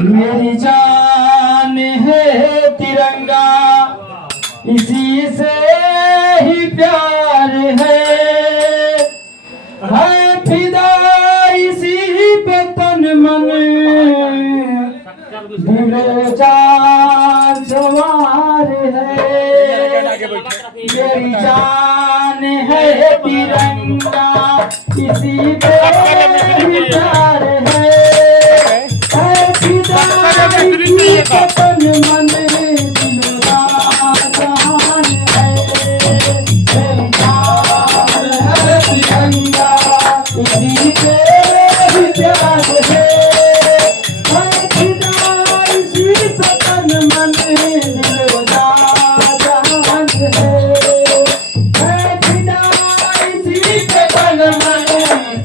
मेरी जान है तिरंगा, इसी से ही प्यार है फिदा इसी पे तन मन, दिलो जान सवार है। मेरी जान है तिरंगा, इसी पे ही प्यार है फिदा इसी पे तन मन, दिलो जान है। मेरी जान है तिरंगा, इसी पे ही प्यार है फिदा इसी पे तन मन, दिलो जान है। फिदा इसी पे तन मन,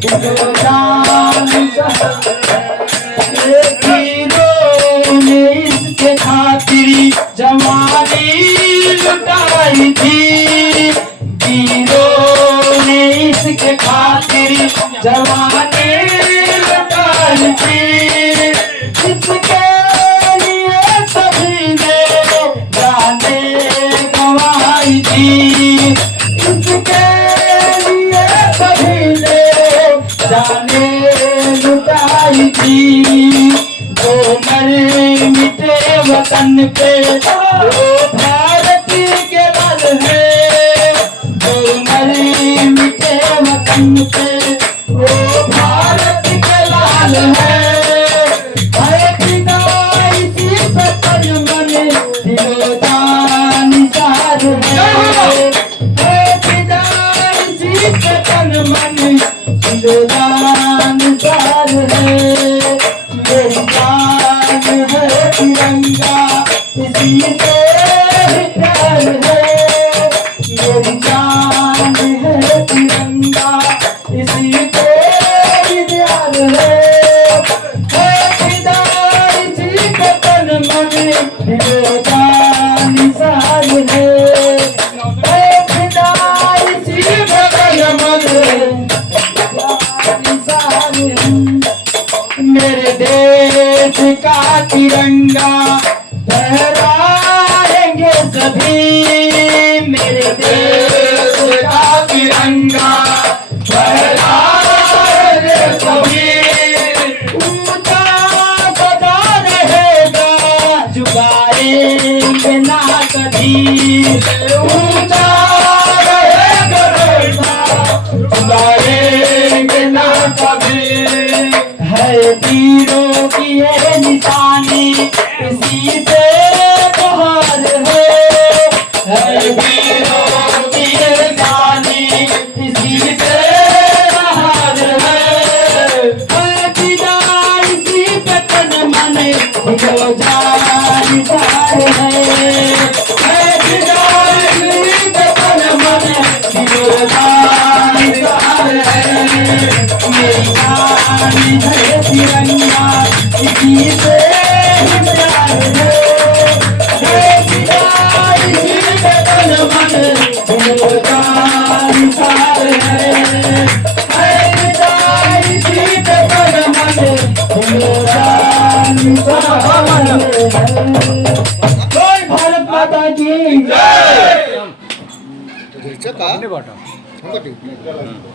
दिलो जान है। हीरो ने इसके खातिर जवानी लुटाई थी, हीरो ने इसके खातिर जवानी लुटाई थी। इसके लिए सभी ने जाने गंवाई थी, इसके लिए सभी ने जाने लुटाई थी। जो मर मिटे वतन पे वो भारत के लाल है, जो मर मिटे वतन पे वो भारत के लाल है फिदा इसी पे तन मन, दिलो जान सार है फिदा इसी पे तन मन, दिलो जान सार है। मेरी जान है तिरंगा, इसी से ही प्यार है। मेरी जान है तिरंगा, इसी पे ही प्यार है फिदा इसी पे तन मन, दिलो जान सार है फिदा इसी पे तन मन, जान सार है। मेरे देश का तिरंगा लहराएंगे सभी, मेरे देश का तिरंगा लहराएंगे सभी। ऊंचा सदा रहेगा, झुकाएंगे ना कभी, ऊंचा रहेगा, झुकाएंगे ना कभी। है वीरों की ये निशानी, इसी से बहार है वीरों की ये निशानी, इसी से बहार है फिदा इसी पे तन मन, दिलो जान सार है फिदा इसी पे तन मन, दिलो जान सार है। मेरी जान है तिरंगा, इसी से ही प्यार है फिदा इसी पे तन मन, दिलो जान सार है फिदा इसी पे तन मन, दिलो जान सार है। भारत माता की जय।